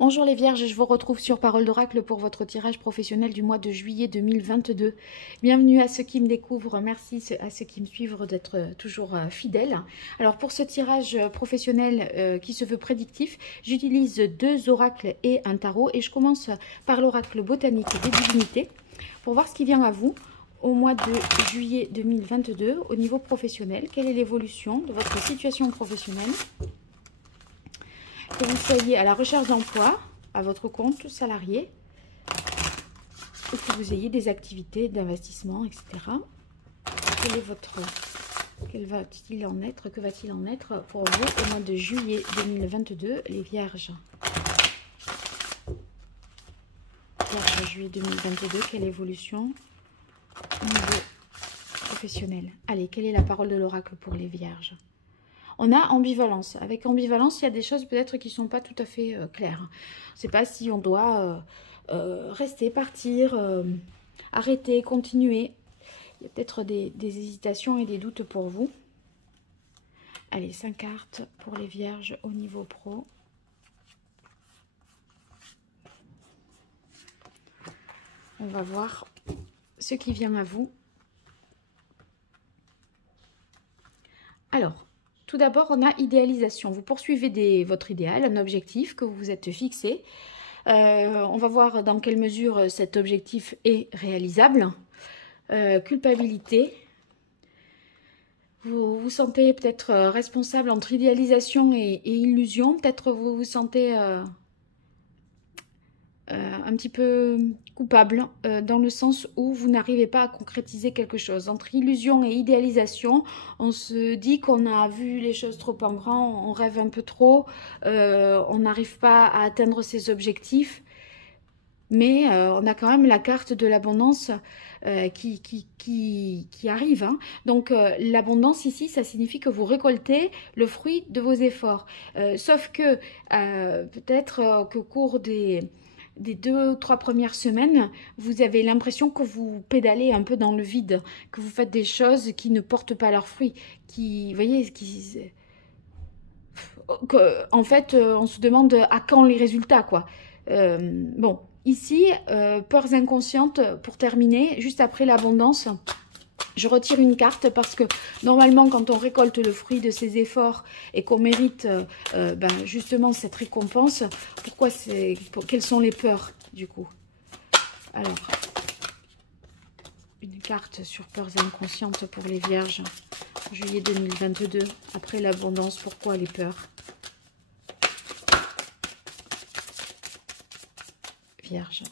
Bonjour les Vierges, je vous retrouve sur Parole d'Oracle pour votre tirage professionnel du mois de juillet 2022. Bienvenue à ceux qui me découvrent, merci à ceux qui me suivent d'être toujours fidèles. Alors pour ce tirage professionnel qui se veut prédictif, j'utilise deux oracles et un tarot et je commence par l'oracle botanique des divinités pour voir ce qui vient à vous au mois de juillet 2022 au niveau professionnel. Quelle est l'évolution de votre situation professionnelle ? Que vous soyez à la recherche d'emploi, à votre compte salarié, ou que vous ayez des activités d'investissement, etc. Quel va-t-il en être? Que va-t-il en être pour vous au mois de juillet 2022, les Vierges? Vierge, juillet 2022, quelle évolution au niveau professionnel? Allez, quelle est la parole de l'oracle pour les Vierges? On a ambivalence. Avec ambivalence, il y a des choses peut-être qui ne sont pas tout à fait claires. On ne sait pas si on doit rester, partir, arrêter, continuer. Il y a peut-être des hésitations et des doutes pour vous. Allez, 5 cartes pour les Vierges au niveau pro. On va voir ce qui vient à vous. Alors, tout d'abord, on a idéalisation. Vous poursuivez votre idéal, un objectif que vous vous êtes fixé. On va voir dans quelle mesure cet objectif est réalisable. Culpabilité. Vous vous sentez peut-être responsable entre idéalisation et illusion. Peut-être vous vous sentez un petit peu coupable dans le sens où vous n'arrivez pas à concrétiser quelque chose. Entre illusion et idéalisation, on se dit qu'on a vu les choses trop en grand, on rêve un peu trop, on n'arrive pas à atteindre ses objectifs, mais on a quand même la carte de l'abondance qui arrive. Hein. Donc l'abondance ici, ça signifie que vous récoltez le fruit de vos efforts. Sauf que peut-être qu'au cours des 2 ou 3 premières semaines, vous avez l'impression que vous pédalez un peu dans le vide, que vous faites des choses qui ne portent pas leurs fruits, vous voyez, en fait, on se demande à quand les résultats, quoi. Bon, ici, peurs inconscientes, pour terminer, juste après l'abondance. Je retire une carte parce que normalement, quand on récolte le fruit de ses efforts et qu'on mérite justement cette récompense, quelles sont les peurs du coup? Alors, une carte sur peurs inconscientes pour les Vierges, juillet 2022, après l'abondance, pourquoi les peurs? Vierge.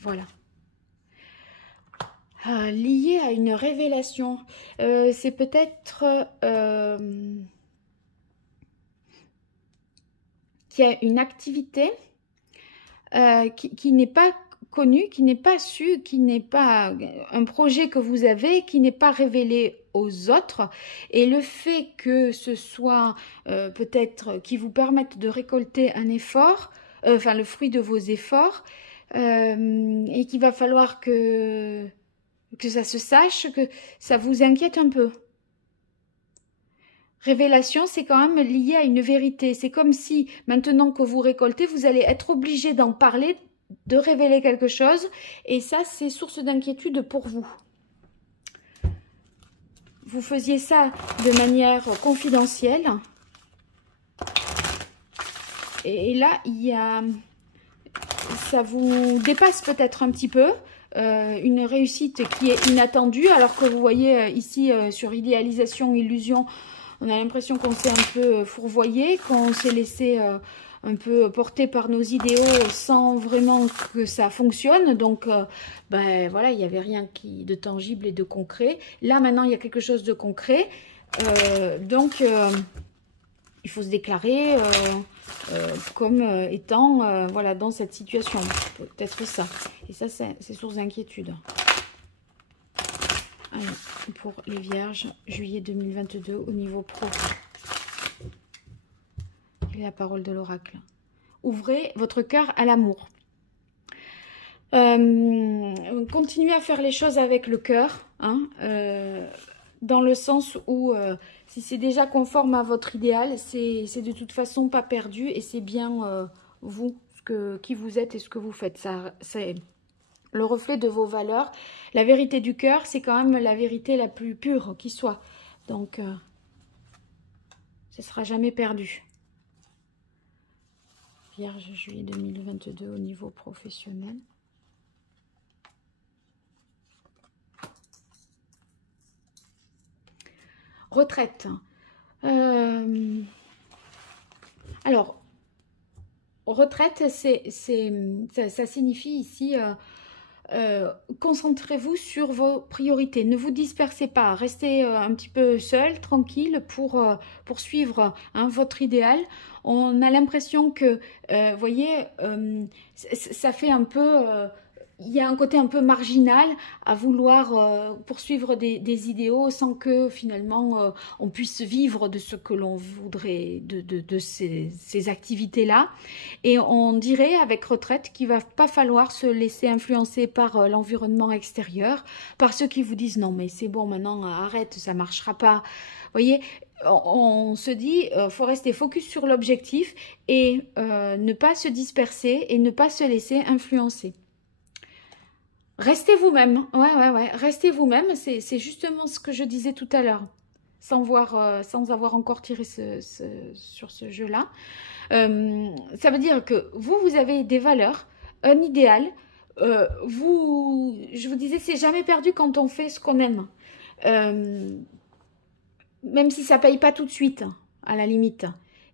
Voilà. Lié à une révélation. C'est peut-être qu'il y a une activité qui n'est pas connue, qui n'est pas su, qui n'est pas un projet que vous avez, qui n'est pas révélé aux autres. Et le fait que ce soit peut-être qui vous permette de récolter un effort, enfin le fruit de vos efforts, et qu'il va falloir que ça se sache, que ça vous inquiète un peu. Révélation, c'est quand même lié à une vérité. C'est comme si, maintenant que vous récoltez, vous allez être obligé d'en parler, de révéler quelque chose, et ça, c'est source d'inquiétude pour vous. Vous faisiez ça de manière confidentielle, et là, il y a... ça vous dépasse peut-être un petit peu, une réussite qui est inattendue, alors que vous voyez ici sur idéalisation, illusion, on a l'impression qu'on s'est un peu fourvoyé, qu'on s'est laissé un peu porter par nos idéaux sans vraiment que ça fonctionne. Donc voilà, il n'y avait rien de tangible et de concret. Là maintenant, il y a quelque chose de concret. Donc il faut se déclarer comme étant voilà, dans cette situation. Peut-être ça. Et ça, c'est source d'inquiétude. Alors, pour les Vierges, juillet 2022 au niveau pro. Et la parole de l'oracle. Ouvrez votre cœur à l'amour. Continuez à faire les choses avec le cœur. Hein, dans le sens où si c'est déjà conforme à votre idéal, c'est de toute façon pas perdu et c'est bien vous, qui vous êtes et ce que vous faites. Ça, c'est le reflet de vos valeurs. La vérité du cœur, c'est quand même la vérité la plus pure qui soit. Donc, ce ne sera jamais perdu. Vierge, juillet 2022 au niveau professionnel. Retraite. Alors, retraite, ça signifie ici, concentrez-vous sur vos priorités. Ne vous dispersez pas. Restez un petit peu seul, tranquille, pour poursuivre votre idéal. On a l'impression que, vous voyez, ça fait un peu... il y a un côté un peu marginal à vouloir poursuivre des idéaux sans que finalement on puisse vivre de ce que l'on voudrait, de ces activités-là. Et on dirait avec retraite qu'il va pas falloir se laisser influencer par l'environnement extérieur, par ceux qui vous disent non mais c'est bon maintenant arrête, ça marchera pas. Vous voyez, on se dit faut rester focus sur l'objectif et ne pas se disperser et ne pas se laisser influencer. Restez vous-même, ouais, restez vous-même, c'est justement ce que je disais tout à l'heure, sans avoir encore tiré sur ce jeu-là. Ça veut dire que vous avez des valeurs, un idéal, je vous disais, c'est jamais perdu quand on fait ce qu'on aime, même si ça ne paye pas tout de suite, à la limite.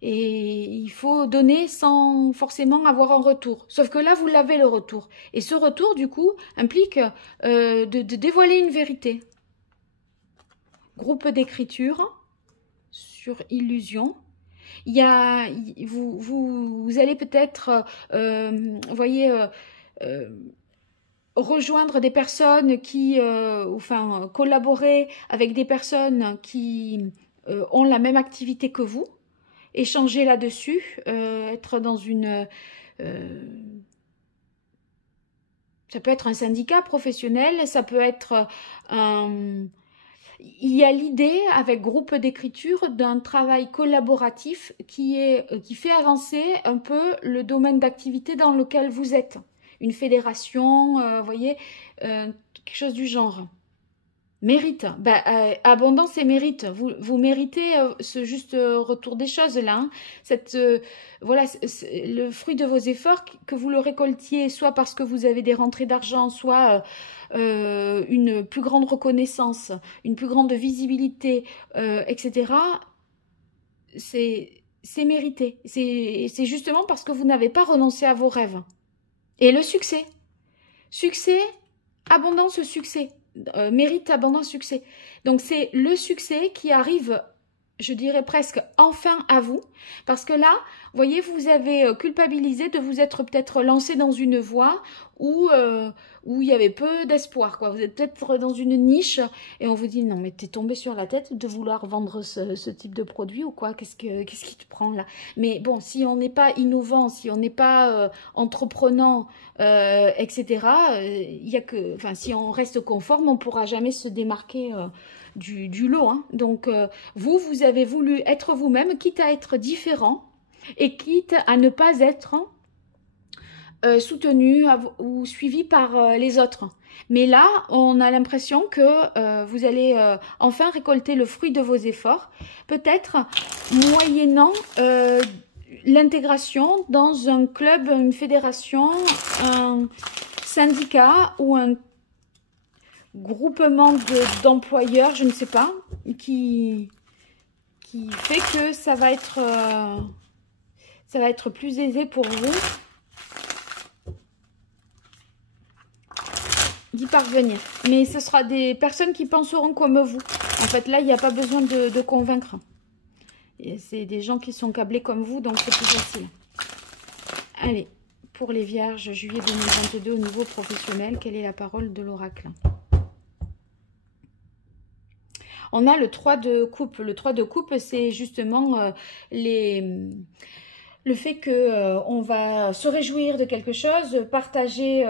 Et il faut donner sans forcément avoir un retour. Sauf que là, vous l'avez le retour. Et ce retour, du coup, implique de dévoiler une vérité. Groupe d'écriture sur illusion. Il y a, vous allez peut-être, vous voyez, rejoindre des personnes qui, enfin, collaborer avec des personnes qui ont la même activité que vous. Échanger là-dessus, être dans une... ça peut être un syndicat professionnel, ça peut être un... Il y a l'idée, avec groupe d'écriture, d'un travail collaboratif qui fait avancer un peu le domaine d'activité dans lequel vous êtes. Une fédération, vous voyez, quelque chose du genre. Mérite, abondance et mérite. Vous méritez ce juste retour des choses là. Hein. Voilà, le fruit de vos efforts, que vous le récoltiez soit parce que vous avez des rentrées d'argent, soit une plus grande reconnaissance, une plus grande visibilité, etc. C'est mérité. C'est justement parce que vous n'avez pas renoncé à vos rêves. Et le succès. Succès, abondance, succès. Mérite, abondance, succès. Donc c'est le succès qui arrive, je dirais presque enfin à vous, parce que là, vous voyez, vous avez culpabilisé de vous être peut-être lancé dans une voie où il y avait peu d'espoir, quoi. Vous êtes peut-être dans une niche et on vous dit non mais t'es tombé sur la tête de vouloir vendre ce type de produit ou quoi, qu'est-ce qui te prend là? Mais bon, si on n'est pas innovant, si on n'est pas entreprenant, etc., y a que, enfin, si on reste conforme, on pourra jamais se démarquer du lot. Hein. Donc vous avez voulu être vous-même, quitte à être différent et quitte à ne pas être soutenu ou suivi par les autres. Mais là, on a l'impression que vous allez enfin récolter le fruit de vos efforts, peut-être moyennant l'intégration dans un club, une fédération, un syndicat ou un groupement d'employeurs, je ne sais pas, qui fait que ça va être plus aisé pour vous d'y parvenir. Mais ce sera des personnes qui penseront comme vous. En fait, là, il n'y a pas besoin de convaincre. C'est des gens qui sont câblés comme vous, donc c'est plus facile. Allez, pour les vierges, juillet 2022 au niveau professionnel, quelle est la parole de l'oracle? On a le 3 de coupe. Le 3 de coupe, c'est justement le fait que on va se réjouir de quelque chose, partager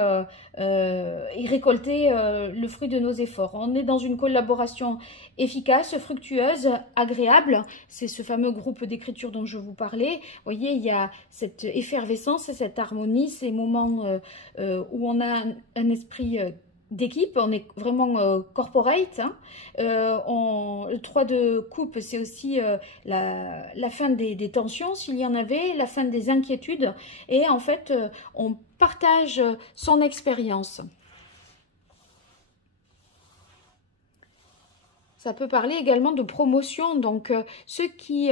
et récolter le fruit de nos efforts. On est dans une collaboration efficace, fructueuse, agréable. C'est ce fameux groupe d'écriture dont je vous parlais. Vous voyez, il y a cette effervescence, cette harmonie, ces moments où on a un esprit d'équipe, on est vraiment corporate. Hein. Le 3 de coupe, c'est aussi la fin des tensions, s'il y en avait, la fin des inquiétudes. Et en fait, on partage son expérience. Ça peut parler également de promotion. Donc, ceux qui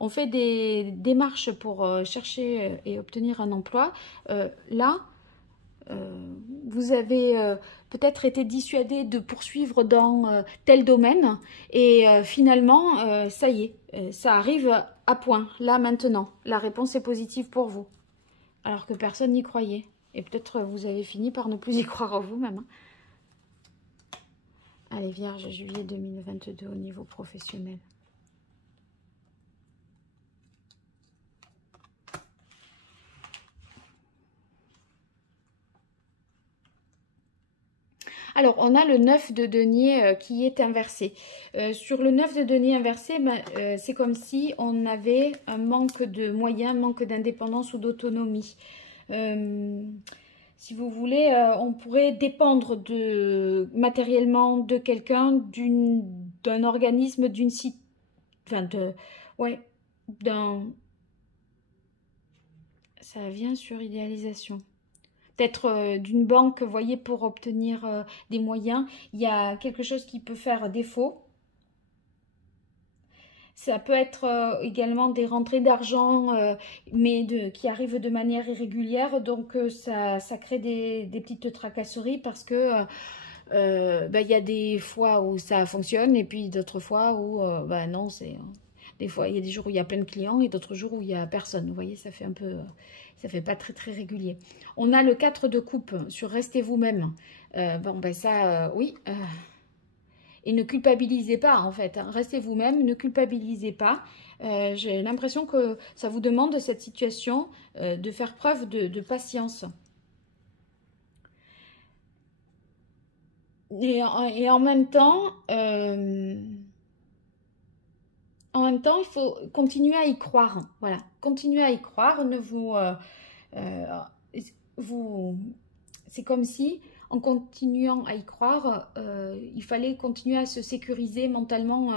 ont fait des démarches pour chercher et obtenir un emploi, là, vous avez peut-être été dissuadé de poursuivre dans tel domaine et finalement, ça y est, ça arrive à point, là maintenant. La réponse est positive pour vous, alors que personne n'y croyait. Et peut-être vous avez fini par ne plus y croire en vous-même. Hein. Allez, Vierge, juillet 2022 au niveau professionnel. Alors, on a le 9 de denier qui est inversé. Sur le 9 de denier inversé, c'est comme si on avait un manque de moyens, manque d'indépendance ou d'autonomie. Si vous voulez, on pourrait dépendre matériellement de quelqu'un, d'un organisme, d'une site, enfin ça vient sur idéalisation. Peut-être d'une banque, vous voyez, pour obtenir des moyens. Il y a quelque chose qui peut faire défaut. Ça peut être également des rentrées d'argent, mais qui arrivent de manière irrégulière. Donc, ça crée des petites tracasseries parce que y a des fois où ça fonctionne et puis d'autres fois où non, des fois, il y a des jours où il y a plein de clients et d'autres jours où il n'y a personne. Vous voyez, ça fait un peu... ça fait pas très très régulier. On a le 4 de coupe sur restez vous-même. Oui. Et ne culpabilisez pas en fait. Hein. Restez vous-même, ne culpabilisez pas. J'ai l'impression que ça vous demande cette situation de faire preuve de patience. Et en même temps, il faut continuer à y croire. Voilà, continuez à y croire. Ne c'est comme si, en continuant à y croire, il fallait continuer à se sécuriser mentalement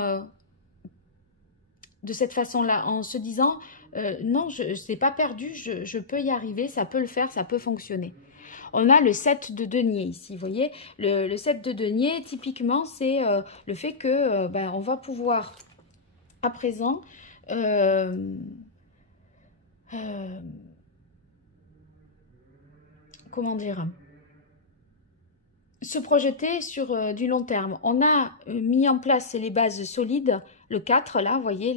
de cette façon-là, en se disant non, je n'ai pas perdu, je peux y arriver, ça peut le faire, ça peut fonctionner. On a le 7 de denier ici, vous voyez. Le 7 de denier, typiquement, c'est le fait que on va pouvoir, à présent, comment dire, se projeter sur du long terme. On a mis en place les bases solides, le 4, là, vous voyez,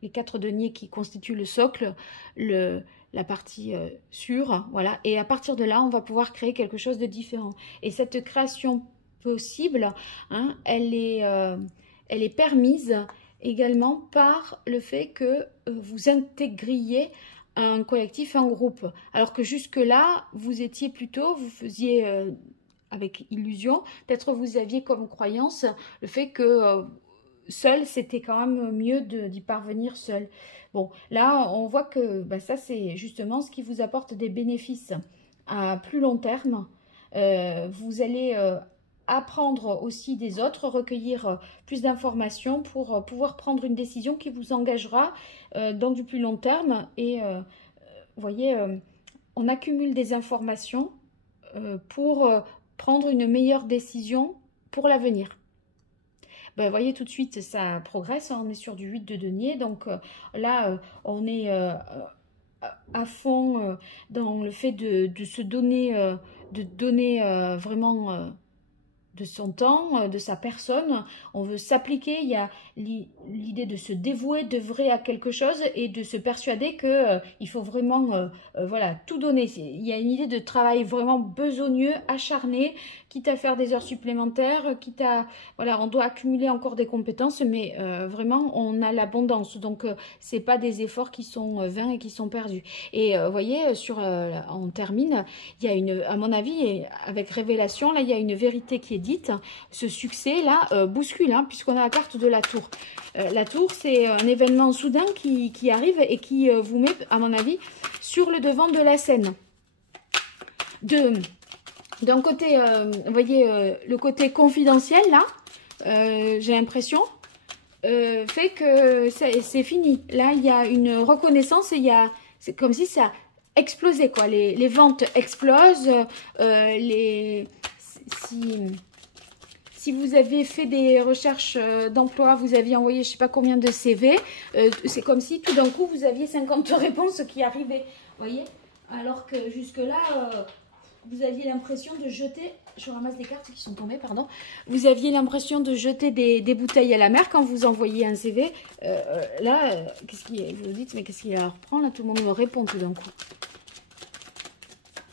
les 4 deniers qui constituent le socle, la partie sûre, voilà. Et à partir de là, on va pouvoir créer quelque chose de différent. Et cette création possible, hein, elle est permise également par le fait que vous intégriez un collectif, un groupe. Alors que jusque-là, vous faisiez avec illusion, peut-être vous aviez comme croyance le fait que seul, c'était quand même mieux d'y parvenir seul. Bon, là, on voit que ça, c'est justement ce qui vous apporte des bénéfices à plus long terme. Vous allez apprendre aussi des autres, recueillir plus d'informations pour pouvoir prendre une décision qui vous engagera dans du plus long terme. Et vous voyez, on accumule des informations pour prendre une meilleure décision pour l'avenir. Vous voyez tout de suite, ça progresse, hein, on est sur du 8 de denier, donc là, on est à fond dans le fait de se donner, vraiment son temps, de sa personne. On veut s'appliquer. Il y a l'idée de se dévouer, d'œuvrer à quelque chose et de se persuader que il faut vraiment voilà, tout donner. Il y a une idée de travail vraiment besogneux, acharné, quitte à faire des heures supplémentaires, quitte à... Voilà, on doit accumuler encore des compétences, mais vraiment, on a l'abondance. Donc, c'est pas des efforts qui sont vains et qui sont perdus. Et vous voyez, on termine, il y a une, à mon avis, avec Révélation, là, il y a une vérité qui est dite. Ce succès-là bouscule, hein, puisqu'on a la carte de la tour. La tour, c'est un événement soudain qui arrive et qui vous met, à mon avis, sur le devant de la scène. D'un côté, vous voyez, le côté confidentiel, là, j'ai l'impression, fait que c'est fini. Là, il y a une reconnaissance et c'est comme si ça explosait, quoi. Les ventes explosent. Si vous aviez fait des recherches d'emploi, vous aviez envoyé je ne sais pas combien de CV, c'est comme si tout d'un coup, vous aviez 50 réponses qui arrivaient. Vous voyez? Alors que jusque-là... vous aviez l'impression de jeter, je ramasse des cartes qui sont tombées, pardon. Vous aviez l'impression de jeter des bouteilles à la mer quand vous envoyez un CV. Là, qu'est-ce qu'il y a? Vous vous dites, mais qu'est-ce qu'il y a à reprendre? Là, tout le monde me répond tout d'un coup.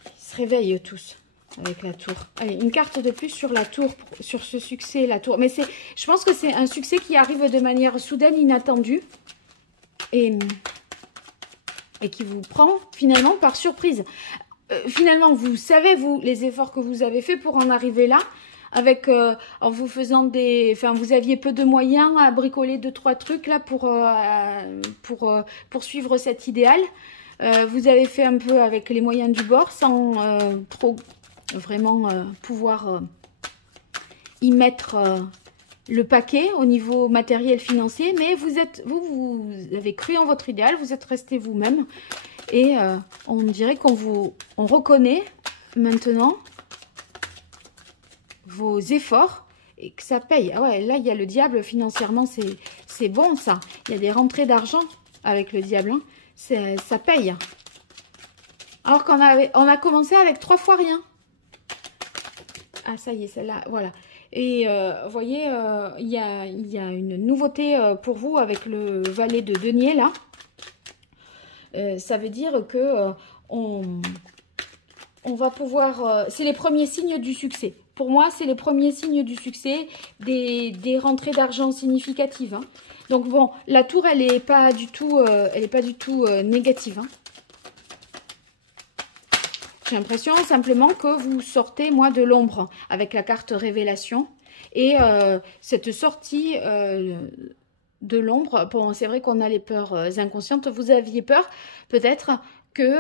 Ils se réveillent tous avec la tour. Allez, une carte de plus sur la tour, sur ce succès, la tour. Mais je pense que c'est un succès qui arrive de manière soudaine, inattendue. Et qui vous prend finalement par surprise. Finalement, vous savez, vous, les efforts que vous avez faits pour en arriver là, avec, en vous faisant des... Enfin, vous aviez peu de moyens à bricoler 2-3 trucs là pour suivre cet idéal. Vous avez fait un peu avec les moyens du bord, sans trop vraiment pouvoir y mettre le paquet au niveau matériel financier. Mais vous avez cru en votre idéal, vous êtes resté vous-même. Et on dirait on reconnaît maintenant vos efforts et que ça paye. Ah ouais, là, il y a le diable financièrement, c'est bon ça. Il y a des rentrées d'argent avec le diable. Hein. Ça paye. Alors qu'on on a commencé avec 3 fois rien. Ah, ça y est, celle-là, voilà. Et vous voyez, il y a une nouveauté pour vous avec le valet de denier, là. Ça veut dire que on va pouvoir... c'est les premiers signes du succès. Pour moi, c'est les premiers signes du succès, des rentrées d'argent significatives. Hein. Donc bon, la tour, elle n'est pas du tout, négative. Hein. J'ai l'impression simplement que vous sortez, moi, de l'ombre avec la carte Révélation. Et cette sortie... de l'ombre, bon, c'est vrai qu'on a les peurs inconscientes. Vous aviez peur, peut-être, que,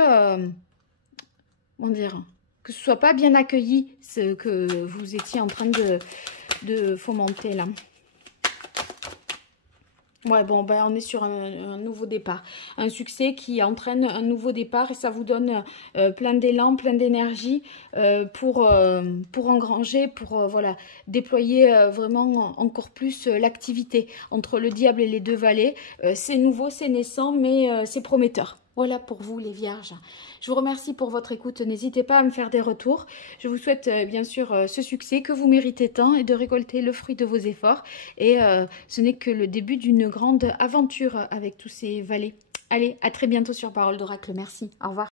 comment dire, que ce soit pas bien accueilli, ce que vous étiez en train de fomenter, là. Ouais, bon, ben, on est sur un nouveau départ. Un succès qui entraîne un nouveau départ et ça vous donne plein d'élan, plein d'énergie pour engranger, pour voilà, déployer vraiment encore plus l'activité entre le diable et les 2 valets. C'est nouveau, c'est naissant, mais c'est prometteur. Voilà pour vous les vierges. Je vous remercie pour votre écoute. N'hésitez pas à me faire des retours. Je vous souhaite bien sûr ce succès que vous méritez tant et de récolter le fruit de vos efforts. Et ce n'est que le début d'une grande aventure avec tous ces valets. Allez, à très bientôt sur Parole d'Oracle. Merci. Au revoir.